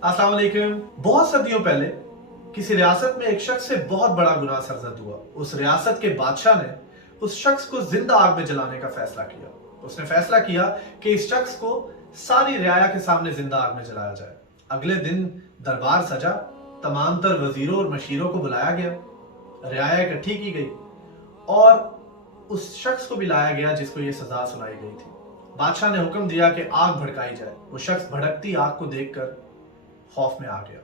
अस्सलाम वालेकुम। बहुत सदियों पहले किसी रियासत में एक शख्स से बहुत बड़ा गुनाह सरजद हुआ। उस रियासत के बादशाह ने उस शख्स को जिंदा आग में जलाने का फैसला किया। उसने फैसला किया कि इस शख्स को सारी रियाया के सामने जिंदा आग में जलाया जाए। अगले दिन दरबार सजा, तमाम तर वजीरों और मशीरों को बुलाया गया, रियाया इकट्ठी की गई और उस शख्स को भी लाया गया जिसको ये सजा सुनाई गई थी। बादशाह ने हुक्म दिया कि आग भड़काई जाए। वो शख्स भड़कती आग को देखकर खौफ में आ गया।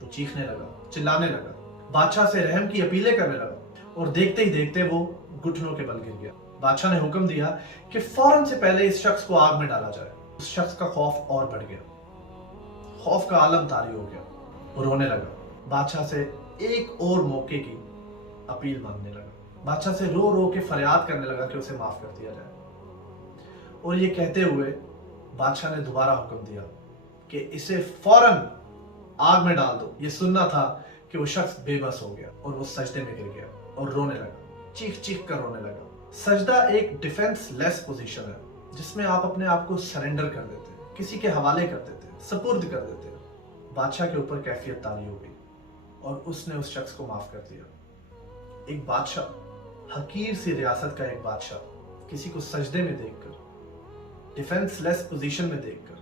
वो चीखने लगा, चिल्लाने लगा, बादशाह से रहम की अपीलें करने लगा और देखते ही देखते वो घुटनों के बल गिर गया। बादशाह ने हुक्म दिया कि फौरन से पहले इस शख्स को आग में डाला जाए। उस शख्स का खौफ और बढ़ गया, खौफ का आलम तारी हो गया। वो रोने लगा, बादशाह से एक और मौके की अपील मांगने लगा। बादशाह से रो रो के फरियाद करने लगा कि उसे माफ कर दिया जाए। और ये कहते हुए बादशाह ने दोबारा हुक्म दिया कि इसे फौरन आग में डाल दो। ये सुनना था कि वो शख्स बेबस हो गया और वो सजदे में गिर गया और रोने लगा, चीख चीख कर रोने लगा। सजदा एक डिफेंस लेस पोजीशन है जिसमें आप अपने आप को सरेंडर कर देते हैं, किसी के हवाले कर देते हैं, सपुर्द कर देते हैं। बादशाह के ऊपर कैफियत तारी हो गई और उसने उस शख्स को माफ कर दिया। एक बादशाह, हकीर सी रियासत का एक बादशाह, किसी को सजदे में देखकर, डिफेंस लेस पोजीशन में देखकर,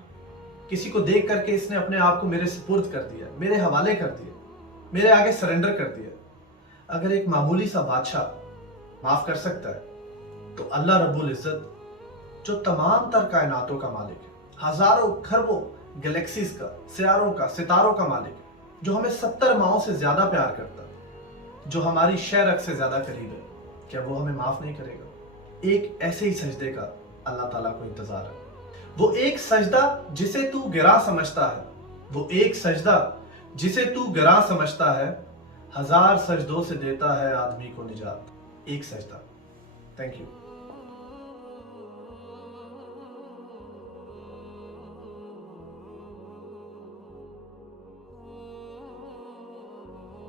किसी को देख करके इसने अपने आप को मेरे सुपुर्द कर दिया, मेरे हवाले कर दिया, मेरे आगे सरेंडर कर दिया। अगर एक मामूली सा बादशाह माफ कर सकता है तो अल्लाह रब्बुल इज्जत, जो तमाम तर कायनातों का मालिक है, हजारों खरबों गैलेक्सीज का, सियारों का, सितारों का मालिक है, जो हमें 70 माओं से ज्यादा प्यार करता है, जो हमारी शहरक से ज्यादा करीब है, क्या वो हमें माफ नहीं करेगा? एक ऐसे ही सजदे का अल्लाह ताला को इंतजार है। वो एक सजदा जिसे तू गिरा समझता है, वो एक सजदा जिसे तू गिरा समझता है, हजार सजदों से देता है आदमी को निजात। एक सजदा। Thank you.